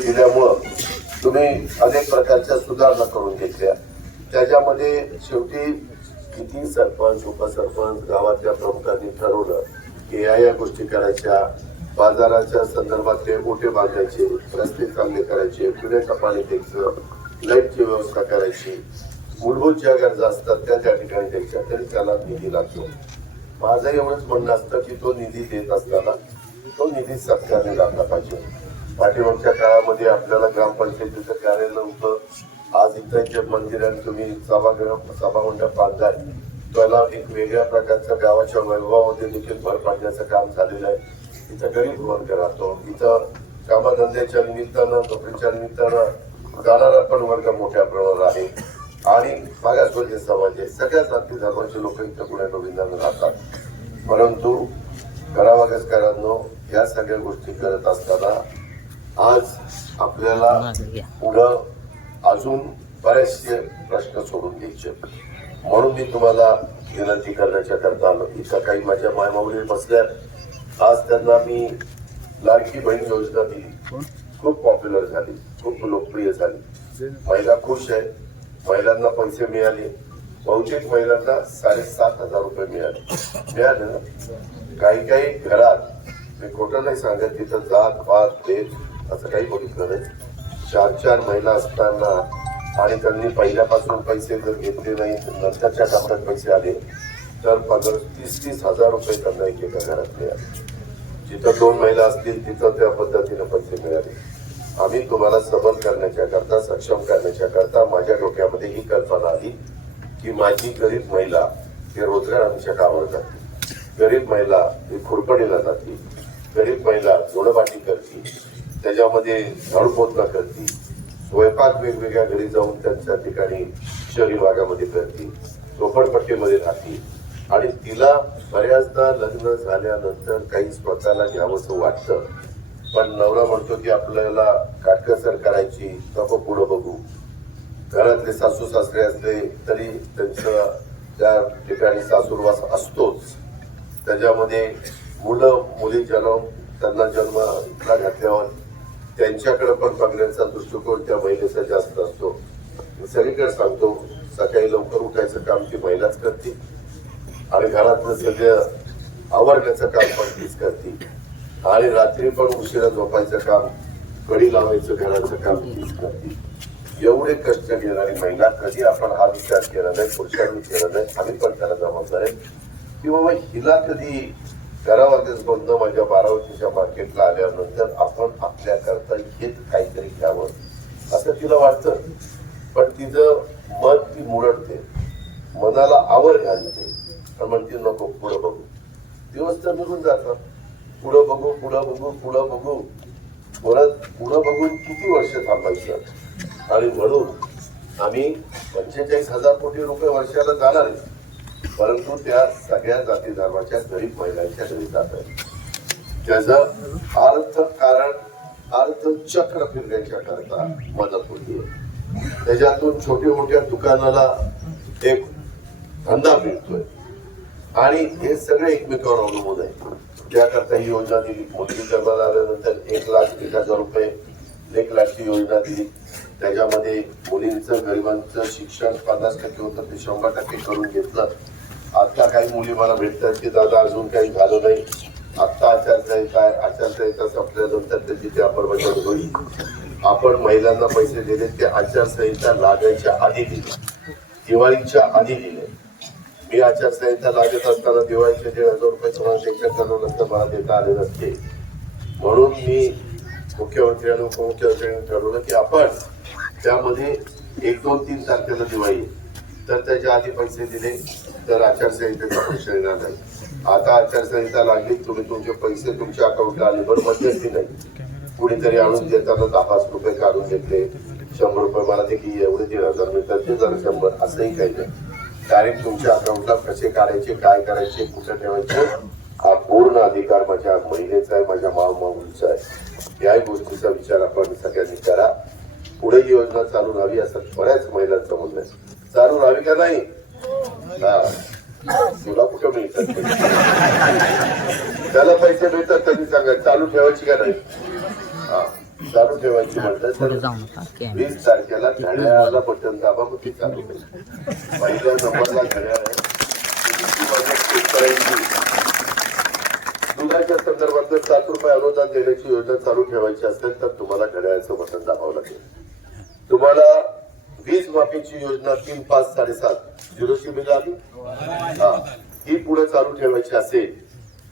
दिल्यामुळं तुम्ही अनेक प्रकारच्या सुधारणा करून घेतल्या. त्याच्यामध्ये शेवटी किती सरपंच उपसरपंच गावातल्या प्रमुखांनी ठरवलं की या गोष्टी करायच्या. बाजाराच्या संदर्भातले ओटे बांधायचे, रस्ते चांगले करायचे, पिण्याचं पाणी द्यायचं, लाईटची व्यवस्था करायची, मूलभूत ज्या गरजा असतात त्या ठिकाणी द्यायच्या. तरी त्याला निधी लागतो. माझं एवढंच म्हणणं असतं की तो निधी देत असताना तो निधी सरकारने लागला पाहिजे. पाठीमागच्या काळामध्ये आपल्याला ग्रामपंचायतीचं कार्यालय नव्हतं. आज इथं मंदिरात तुम्ही सभामंडप बांधलाय, त्याला एक वेगळ्या प्रकारच्या गावाच्या वैभवामध्ये देखील भर पाडण्याचं काम झालेलं आहे. इथं गरीब वर्ग राहतो, इथं कामधंद्याच्या निमित्तानं नोकरीच्या निमित्तानं जाणारा पण वर्ग मोठ्या प्रमाणावर आहे आणि मागासवर्गीय समाज आहे. सगळ्या जाती धर्माचे लोक इथं पुण्या गोविंदानं राहतात. परंतु करावागसकरांनो, या सगळ्या गोष्टी करत असताना आज आपल्याला पुढं अजून बरेचसे प्रश्न सोडून द्यायचे. म्हणून मी तुम्हाला विनंती करण्याच्या करता आलो. इथं काही माझ्या मायमाऊली बसल्या. आज त्यांना मी लाडकी बहीण योजना दिली, खूप पॉप्युलर झाली, खूप लोकप्रिय झाली. महिला खुश आहे, महिलांना पैसे मिळाले. बहुतेक महिलांना 7,500 रुपये मिळाले ना. काही काही घरात, मी खोटं नाही सांगत, तिथं जात पात देत असं काही बघितलं नाही. 4 महिला असताना आणि त्यांनी पहिल्यापासून पैसे जर घेतले नाही, नंतरच्या टप्प्यात पैसे आले तर 30,000 रुपये त्यांना एकेका घरात मिळाले. जिथं 2 महिला असतील तिथं त्या पद्धतीने पैसे मिळाले. आम्ही तुम्हाला सबल करण्याच्या करता, सक्षम करण्याच्या करता माझ्या डोक्यामध्ये ही कल्पना आली की माझी गरीब महिला हे रोजगार आमच्या कामावर जाते, गरीब महिला ही खुरपणीला जाते, गरीब महिला जोडबाटी करते, त्याच्यामध्ये झाडू पोतना करते, स्वयंपाक वेगवेगळ्या घरी जाऊन त्यांच्या ठिकाणी शहरी भागामध्ये करते, झोपडपट्टीमध्ये राहते आणि तिला बऱ्याचदा लग्न झाल्यानंतर काही स्वतःला घ्यावंसं वाटतं. पण नवरा म्हणतो की आपल्याला काटकसर करायची, नको पुढं बघू. घरातले सासू सासरे असले तरी त्यांचं त्या ठिकाणी सासूरवास असतोच. त्याच्यामध्ये मुलं मुली त्यांना जन्माला घातल्यावर त्यांच्याकडे पण बघण्याचा दृष्टिकोन त्या महिलेचा जास्त असतो. सगळीकडे सांगतो, सकाळी लवकर उठायचं काम ती महिलाच करते आणि घरातलं सगळं आवरण्याचं काम पण तीच करते आणि रात्री पण उशिरा झोपायचं काम, कडी लावायचं घराचं काम तीच करते. एवढे कष्ट घेणारी महिला कधी आपण हा विचार केला नाही, पुरुषांनी केला नाही. आम्ही पण त्याला जबाबदार आहे की बाबा हिला कधी करावागच बंद. माझ्या 12 वर्षाच्या मार्केटला आल्यानंतर आपण आपल्याकरता हेच काहीतरी घ्यावं असं तिला वाटतं. पण तिचं मन ती मुरडते, मनाला आवर घालते आणि म्हणते नको पुढं बघू. दिवस तर निघून जातात. पुढं बघू पुढं बघू पुढं बघू, परत पुढं बघून किती वर्ष थांबायचं. आणि म्हणून आम्ही 45,000 कोटी रुपये वर्षाला जाणार आहे, परंतु त्या सगळ्या जाती धर्माच्या गरीब महिलांच्या घरी जात आहे. त्याचं अर्थ चक्र फिरण्याच्या करता मदत होती. त्याच्यातून छोट्या मोठ्या दुकानाला एक धंदा मिळतोय आणि हे सगळे एकमेकावर अवलंबून आहे. त्याकरता ही योजना दिली. मुलगी जन्माला आल्यानंतर 1,01,000 रुपये 1 लाखची योजना दिली. त्याच्यामध्ये मुलींचं गरिबांचं शिक्षण 50% होतं ते 100% करून घेतलं. आता काही मुली मला भेटतात की दादा अजून काही झालं नाही. आता आचारसंहिता संपल्यानंतर त्याची ती अंमलबजावणी होईल. आपण महिलांना पैसे दिले ते आचारसंहिता लागायच्या आधी दिले, दिवाळीच्या आधी दिले. मी आचारसंहिता लागत असताना दिवाळीचे 1,500 रुपये तुम्हाला सेक्शन ठरवल्यानंतर मला देता आले नसते. म्हणून मी मुख्यमंत्री आणि उपमुख्यमंत्र्यांनी ठरवलं की आपण त्यामध्ये 1, 2, 3 तारखेला दिवाळी तर त्याच्या आधी पैसे दिले तर आचारसंहितेचा प्रश्न येणार नाही. आता आचारसंहिता लागली, तुम्ही तुमचे पैसे तुमच्या अकाउंटला आले, बरं मध्यस्थी नाही. कुणीतरी आणून देताना 10-5 रुपये काढून घेतले, 100 रुपये मला ते की एवढे 1,000 मिळतात ते जरा 100 असंही काही नाही. डायरेक्ट तुमच्या अकाउंटला कसे काढायचे, काय करायचे, कुठं ठेवायचे हा पूर्ण अधिकार माझ्या महिलेचा आहे, माझ्या माऊलीचा आहे. या गोष्टीचा विचार आपण सगळ्यांनी करा. पुढे ही योजना चालू राहावी असं बऱ्याच महिलांचं म्हणणं आहे. चालू राहावी का नाही? तुला कुठं मिळतात त्याला पैसे मिळतात त्यांनी सांगा चालू ठेवायची का नाही. चालू ठेवायची म्हटलं तर 20 तारखेला घड्याळाला बटन दाबा मग ती चालू होईल. पहिल्या नंबरला घड्याळ आहे. दुधाच्या संदर्भात जर 7 रुपये अनुदान देण्याची योजना चालू ठेवायची असेल तर तुम्हाला घड्याळाचं बटन दाबावं लागेल. तुम्हाला वीज माफीची योजना 3, 5, 7.5 झिरोची बिल आली ही पुढे चालू ठेवायची असेल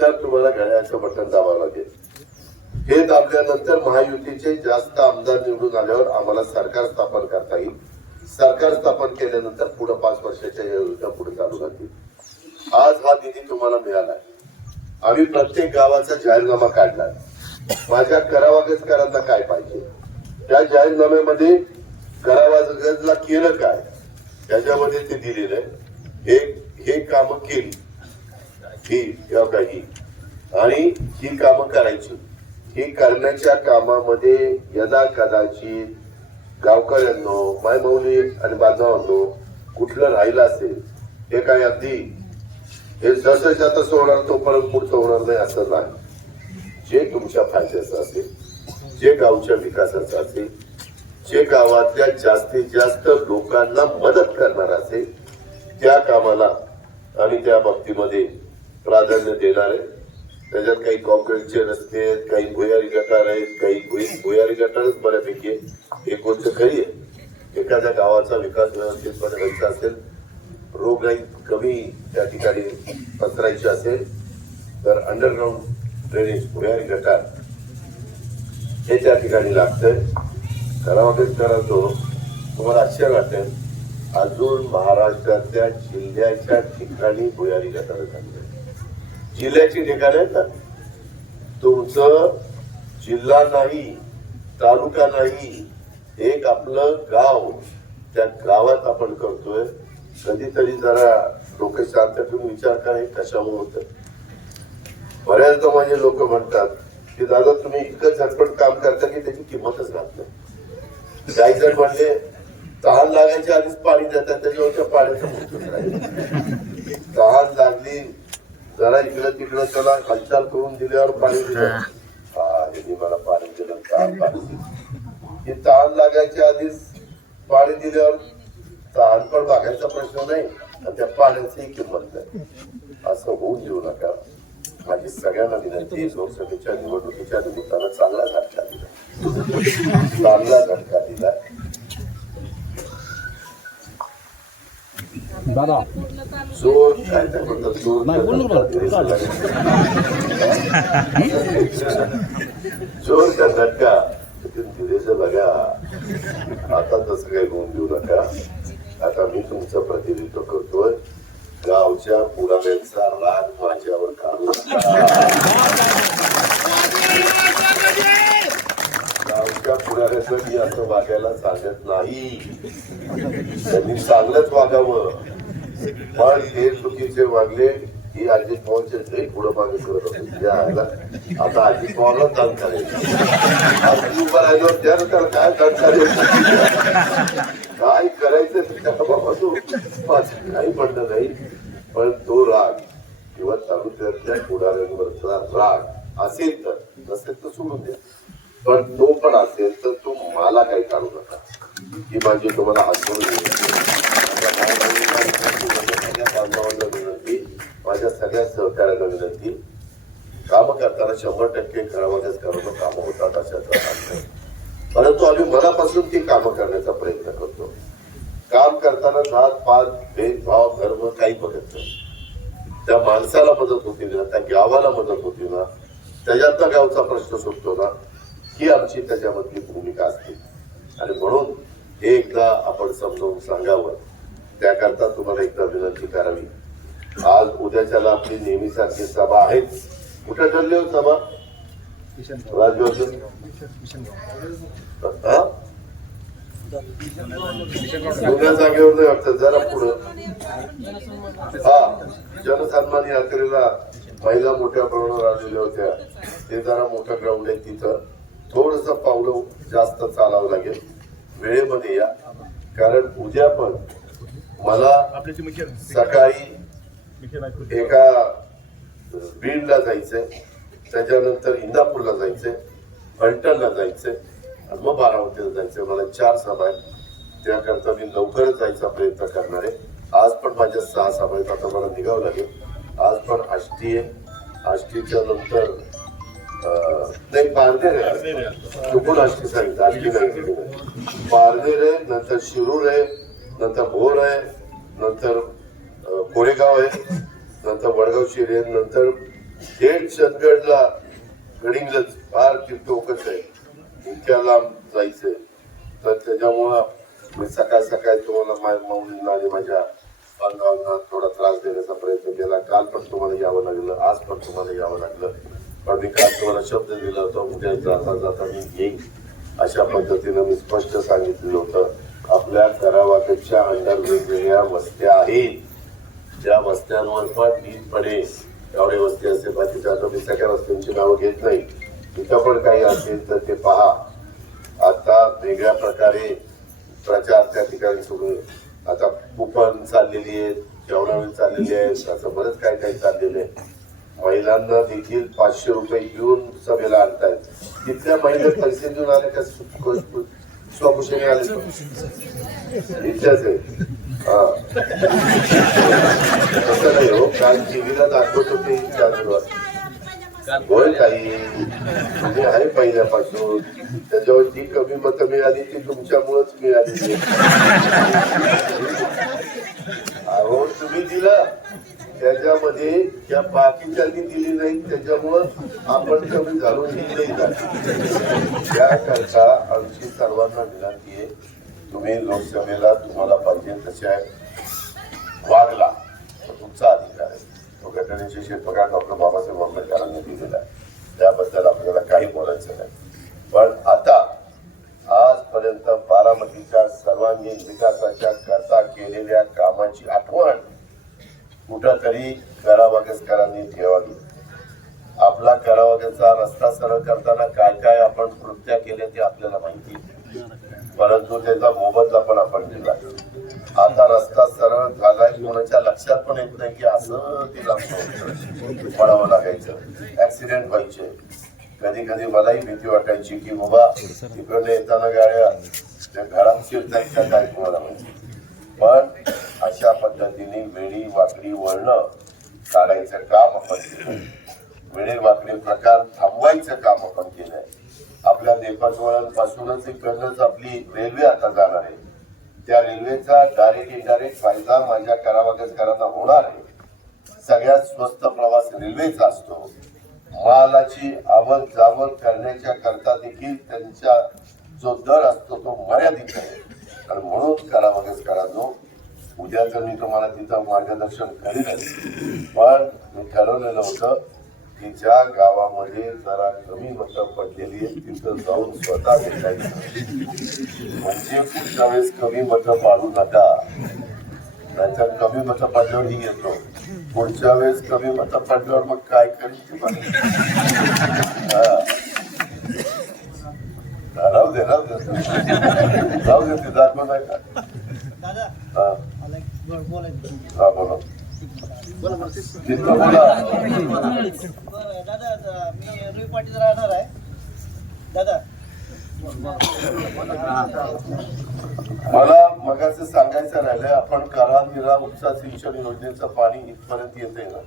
तर तुम्हाला घड्याळाचं बटन दाबावं लागेल. हे दाबल्यानंतर महायुतीचे जास्त आमदार निवडून आल्यावर आम्हाला सरकार स्थापन करता येईल. सरकार स्थापन केल्यानंतर पुढे 5 वर्षाच्या योजना पुढे चालू राहतील. आज हा निधी तुम्हाला मिळाला. आम्ही प्रत्येक गावाचा जाहीरनामा काढला. माझ्या करावागजकरांना काय पाहिजे त्या जाहीरनाम्यामध्ये करावागजला केलं काय त्याच्यामध्ये ते दिलेलं आहे. हे काम केली ही काही आणि ही कामं करायची. ही करण्याच्या कामामध्ये यदा कदाचित गावकऱ्यांनो मायमौली आणि बांधवांनो कुठलं राहिलं असेल हे काय अगदी हे जसं तसं होणार तोपर्यंत पुढचं होणार नाही असं नाही. जे तुमच्या फायद्याचं असेल, जे गावच्या विकासाचं असेल, जे गावातल्या जास्तीत जास्त लोकांना मदत करणार असेल त्या कामाला आणि त्या बाबतीमध्ये प्राधान्य देणार आहे. त्याच्यात काही कॉन्क्रीटचे रस्ते आहेत, काही भुयारी गटार आहेत, काही भुयारी गटारच बऱ्यापैकी आहे. एक गोष्ट खरी आहे, एखाद्या गावाचा विकास व्यवस्थितपणे व्हायचा असेल, रोगराई कमी त्या ठिकाणी पसरायची असेल तर अंडरग्राऊंड ड्रेनेज भुयारी गटार हे त्या ठिकाणी लागतंय. करावागजकरांनो तुम्हाला आश्चर्य वाटेल अजून महाराष्ट्रातल्या जिल्ह्याच्या ठिकाणी भुयारी गटार झाले. जिल्ह्याची ठिकाण आहेत ना. तुमचं जिल्हा नाही, तालुका नाही, एक आपलं गाव, त्या गावात आपण करतोय. कधीतरी जरा लोक शांत ठेवून विचार करा हे कशामुळे होतं. बऱ्याचदा माझे लोक म्हणतात की दादा तुम्ही इतकं झटपट काम करता की त्याची किंमतच राहत नाही. काही जण म्हणले तहान लागायच्या आधीच पाणी देतात त्याच्यावरच्या पाण्याचं मुक्तच राहील. तहान लागली जरा इकडं तिकडं त्याला हालचाल करून दिल्यावर पाणी दिलं. यांनी मला पाणी दिलं, तहान लागली. हे तहान लागायच्या आधीच पाणी दिल्यावर तहान पण बघायचा प्रश्न नाही आणि त्या पाण्याचीही किंमत नाही. असं होऊन देऊ नका. माझी सगळ्यांना विनंती, लोकसभेच्या निवडणुकीच्या निमित्तानं चांगला झटका दिला, चांगला झटका दिला. दादा जोर काय म्हणतात जोर का झटका दिलेचं बघा. आता तसं काही होऊन देऊ नका. आता मी तुमचं प्रतिनिधित्व करतोय. गावच्या पुराव्यांचा राग माझ्यावर काढू नका. गावच्या पुराव्याचं मी असं वागायला सांगत नाही. त्यांनी चांगलंच वागावं पण हे चुकीचे वागले ही अजित पवारचे लई पुढं मागे करत होते. आता अजित पवारला दान करायचं उभं राहिल्यावर त्यानंतर काय दान करायचं काय करायचं बाबा तू माझं काही म्हणणं नाही. पण तो राग किंवा तालुक्यातल्या पुढाऱ्यांवरचा राग असेल तर, नसेल तर सोडून द्या. पण तो पण असेल तर तो मला काही काढू नका. ही माझी तुम्हाला हात बांधवांना विनंती, माझ्या सगळ्या सहकार्याला विनंती. काम करताना 100% करावागजकरांना कामं होतात अशा परंतु आम्ही मनापासून ती कामं करण्याचा प्रयत्न करतो. काम करताना जात पात भेदभाव धर्म काही बघत नाही. त्या माणसाला मदत होती ना, त्या गावाला मदत होती ना, त्याच्यातला गावचा प्रश्न सुटतो ना, ही आमची त्याच्यामधली भूमिका असते. आणि म्हणून हे एकदा आपण समजावून सांगावं. त्याकरता तुम्हाला एकदा विनंती करावी. आज उद्याच्याला आपली नेहमीसारखी सभा आहेच. कुठे ठरली हो सभा? राजवर्धन जुन्या जागेवर नाही वाटत, जरा पुढं. जनसन्मान यात्रेला महिला मोठ्या प्रमाणावर आलेल्या होत्या. ते जरा मोठं ग्राउंड आहे, तिथं थोडस पावलं जास्त चालावं लागेल. वेळेमध्ये या, कारण उद्या पण मला सकाळी एका बीडला जायचंय, त्याच्यानंतर इंदापूरला जायचंय, फलटणला जायचंय, आणि मग बारामतीला जायचं. मला 4 सभा आहेत, त्याकरता मी लवकरच जायचा प्रयत्न करणार आहे. आज पण माझ्या 6 सभा आहेत, आता मला निघावं लागेल. आज पण आष्टी आहे, आष्टीच्या नंतर नाही पारनेर आहे, चुकून आष्टी सांगितलं, आष्टी नाही, पारनेर आहे, नंतर शिरूर आहे, नंतर भोर आहे, नंतर कोरेगाव आहे, नंतर वडगाव शिरी आहे, नंतर थेट चंदगडला गडिंगलच फार तिरटोकच आहे, इतक्या लांब जायचंय. तर त्याच्यामुळं मी सकाळ सकाळी तुम्हाला माझ्या माऊलींना आणि माझ्या बांधवांना थोडा त्रास देण्याचा प्रयत्न केला. काल पण तुम्हाला यावं लागलं, आज पण तुम्हाला यावं लागलं, पण मी काल तुम्हाला शब्द दिला होता उद्या जाता जाता मी येईन अशा पद्धतीनं मी स्पष्ट सांगितलेलं होतं. आपल्या करावाकडच्या अंडर वेगवेगळ्या वस्त्या आहेत, त्या वस्त्यांवर पण नीटपणे एवढे वस्ती असते. बाकीच्या आता मी सगळ्या वस्त्यांची नावं घेत नाही, तिथं पण काही असेल तर ते पहा. आता वेगळ्या प्रकारे प्रचार त्या ठिकाणी सुरू आहे. आता कुपन चाललेली आहेत, जेवणावळी चाललेली आहेत, असं बरंच काय काही चाललेलं आहे. महिलांना देखील 500 रुपये घेऊन सभेला आणतायत. तिथल्या महिला पैसे देऊन आले का स्वकुशीने आले इथल्याच आहे. हा तसं नाही हो, काल टीव्हीला दाखवत होते होय काही म्हणजे आहे पहिल्यापासून. त्याच्यावर जी कमी मतं मिळाली ती तुमच्यामुळेच मिळाली. अहो तुम्ही दिला त्याच्यामध्ये त्या बाकीच्यांनी दिली नाही, त्याच्यामुळं आपण कमी घालून दिली नाही. त्याकरता आमची सर्वांना विनंती आहे, तुम्ही लोकसभेला तुम्हाला पाहिजे तशा वागला तुमचा अधिकार आहे. तो घटनेचे शिल्पकार डॉक्टर बाबासाहेब आंबेडकरांनी दिलेला आहे, त्याबद्दल आपल्याला काही बोलायचं नाही. पण आता आजपर्यंत बारामतीच्या सर्वांगीण विकासाच्या करता केलेल्या कामाची आठवण कुठंतरी करावागसकरांनी ठेवावी. आपला करावागसचा रस्ता सरळ करताना काय काय आपण कृत्या केले ते आपल्याला माहिती, परंतु त्याचा मोबदला पण आपण दिला. आता रस्ता सरळ झालाय, कोणाच्या लक्षात पण येत नाही की असं तिला पडावं लागायचं, ऍक्सिडेंट व्हायचे. कधी कधी मलाही भीती वाटायची की बाबा तिकडे येताना गाड्या त्या घरात शिरतायच्या काय कोणाला माहिती. पण अशा पद्धतीने वेळी वाकडी वळणं काढायचं काम आपण केलं, वेळी वाकडी प्रकार थांबवायचं काम आपण केलंय. आपल्या नेपाळपासूनच इकडनंच आपली रेल्वे आता जाणार आहे, त्या रेल्वेचा डायरेक्ट इनडायरेक्ट फायदा माझ्या करावागसकरांना होणार आहे. सगळ्यात स्वस्त प्रवास रेल्वेचा असतो. मालाची आवक जावक करण्याच्या करता देखील त्यांचा जो दर असतो तो मर्यादित आहे. आणि म्हणून करावागसकरांनो, उद्या तर मी तुम्हाला तिथं मार्गदर्शन करीनच, पण मी ठरवलेलं होतं की ज्या गावामध्ये जरा कमी मतं पडलेली आहेत तिथं जाऊन स्वतः भेटायचं. म्हणजे पुढच्या वेळेस कमी मतं पाडू नका, नाहीतर कमी मतं पडल्यावर ही येतो, पुढच्या वेळेस कमी मतं पडल्यावर मग काय करेल राहू दे राहू दे राहू दे ते दाखव नाही का. हा बोला दादा, मी रुई पाटील राहणार आहे दादा. मला मगाचं सांगायचं राहिलंय, आपण करा उपसा सिंचन योजनेचं पाणी इथपर्यंत येते ना,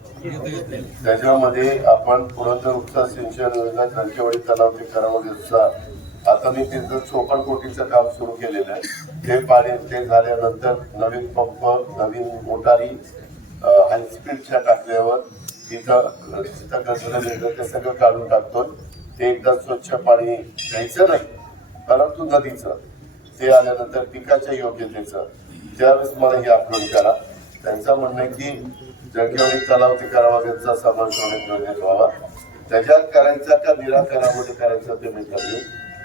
त्याच्यामध्ये आपण पुरंदर उपसा सिंचन योजना धनकेवाडी तलाव ते करावा. आता मी तिथं 54 कोटीचं काम सुरू केलेलं आहे. ते पाणी ते झाल्यानंतर नवीन पंप, नवीन मोटारी हायस्पीडच्या टाकल्यावर तिथं कचरा निघतं ते सगळं काढून टाकतो. ते एकदा स्वच्छ पाणी घ्यायचं नाही, परंतु नदीचं ते आल्यानंतर पिकाच्या योग्यतेचं त्यावेळेस मला हे अपलोड करा. त्यांचं म्हणणं आहे की जळकेवाडी तलाव ते करावागसचा समावेश योजनेत व्हावा. त्याच्यात करायचा का निराकरामध्ये करायचं ते मी ठरवेन.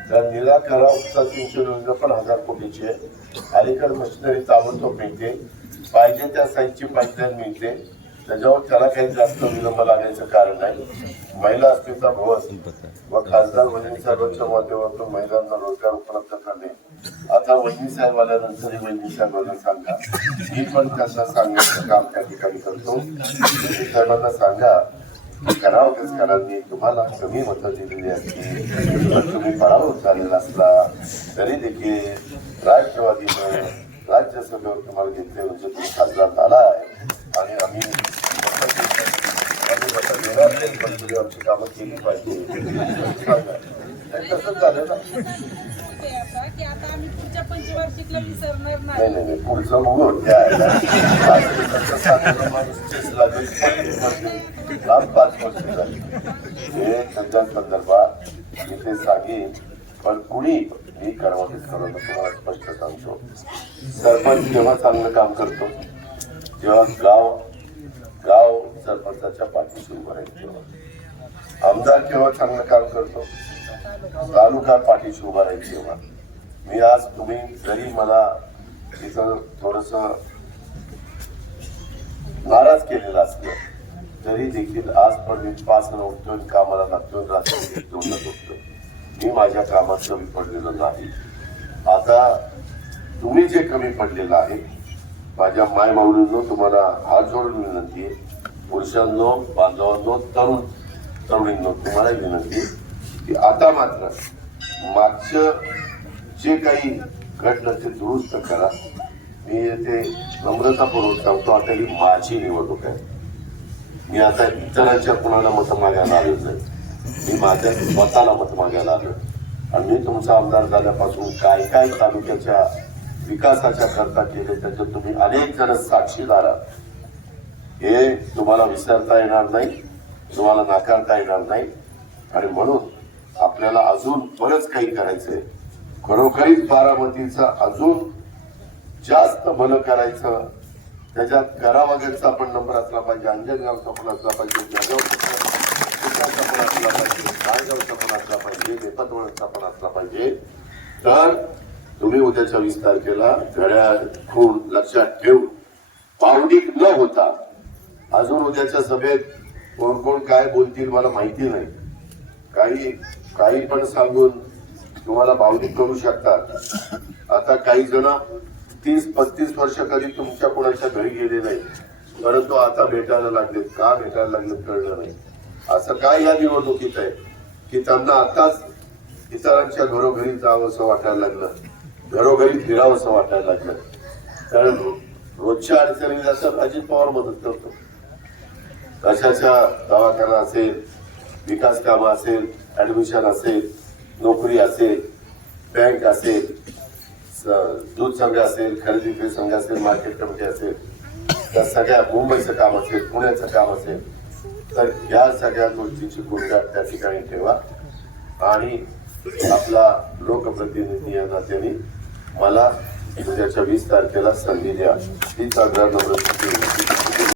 त्या निराकरा उपसा सिंचन योजना पण 1000 कोटीची आहे. अलीकडे मशिनरी ताबडतोब मिळते, पाहिजे त्या साईजची पाईपलाईन मिळते, त्याच्यावर त्याला काही जास्त विलंब लागायचं कारण नाही. महिला अस्मिता भवन व खासदार वहिनी साहेबांच्या माध्यमातून महिलांना रोजगार उपलब्ध करणे. आता वहिनी साहेब आल्यानंतर वहिनी साहेबांना सांगा, मी पण त्यांना सांगण्याचं काम त्या ठिकाणी करतो. वहिनी साहेबांना सांगा करावकरांनी तुम्हाला कमी मतं दिलेली असतील तर तुम्ही पराभूत झालेला असला तरी देखील राष्ट्रवादीनं राज्यसभेवर तुम्हाला घेतले म्हणजे तुम्ही खासदार झाला आहे आणि आम्ही मतं देणार नाही, पण तुम्ही आमची कामं केली पाहिजे. तसंच झालं ना. की आता आम्ही पुढच्या पंचवार्षिकला विसरणार नाही नाही. नाही पुढचं बघून लांब 5 वर्ष झाली हे त्यांच्या संदर्भात मी ते सांगेन. पण कुणी मी कर्मचारी करून तुम्हाला स्पष्ट सांगतो, सरपंच जेव्हा चांगलं काम करतो जेव्हा गाव सरपंचाच्या पाठीशी उभं राहील तेव्हा, आमदार जेव्हा चांगलं काम करतो तालुका पाठीशी उभा राहील तेव्हा. मी आज तुम्ही जरी मला तिथं थोडस नाराज केलेलं असलं तरी देखील आज पण मी 5 उठतोय, कामाला लागतोय, रात्री उठतोय. मी माझ्या कामात कमी पडलेलं नाही. आता तुम्ही जे कमी पडलेलं आहे, माझ्या माय माऊलींनो तुम्हाला हात जोडून विनंती आहे, पुरुषांनो, बांधवांनो, तरुणींनो तुम्हाला विनंती की आता मात्र मागचं जे काही घडलं ते दुरुस्त करा. मी ते नम्रतापूर्वक सांगतो, आता ही माझी निवडणूक आहे. मी आता इतरांच्या कुणाला मतं मागायला आलो नाही, मी माझ्या स्वतःला मतं मागायला आलो. आणि मी तुमचा आमदार झाल्यापासून काय काय तालुक्याच्या विकासाच्या करता केले त्याच्यात तुम्ही अनेक जण साक्षीदार आहात. हे तुम्हाला विसरता येणार नाही, तुम्हाला नाकारता येणार नाही. आणि म्हणून आपल्याला अजून बरंच काही करायचंय. खरोखरीच बारामतीचं अजून जास्त भलं करायचं, त्याच्यात करावागडचा पण नंबर असला पाहिजे, अंजनगावचा पण असला पाहिजे, जळगावचा पण असला पाहिजे, नायगावचा पण असला पाहिजे, नेपातवळचा पण असला पाहिजे. तर तुम्ही उद्याच्या 20 तारखेला घड्याळ खूण लक्षात ठेवून पावडीक न होता, अजून उद्याच्या सभेत कोण कोण काय बोलतील मला माहिती नाही, काही पण सांगून तुम्हाला भावनिक करू शकतात. आता काही जण 30-35 वर्ष कधी तुमच्या कोणाच्या घरी गेले नाही, परंतु आता भेटायला लागलेत. का भेटायला लागलेत कळलं नाही. असं काय या निवडणुकीत आहे की त्यांना आताच इतरांच्या घरोघरी जावं असं वाटायला लागलं, घरोघरी फिरावं असं वाटायला लागलं. कारण रोजच्या अडचणीला तर अजित पवार मदत करतो. कशाच्या दवाखाना असेल, विकास कामं असेल, ऍडमिशन असेल, नोकरी असेल, बँक असेल, दूध संघ असेल, खरेदी विक्री संघ असेल, मार्केट कमिटी असेल, त्या सगळ्या मुंबईचं काम असेल, पुण्याचं काम असेल, तर या सगळ्या गोष्टीची गुणगाठ त्या ठिकाणी ठेवा. आणि आपला लोकप्रतिनिधी या नात्याने मला उद्याच्या 20 तारखेला संधी द्या. हीच आग्रह नम्र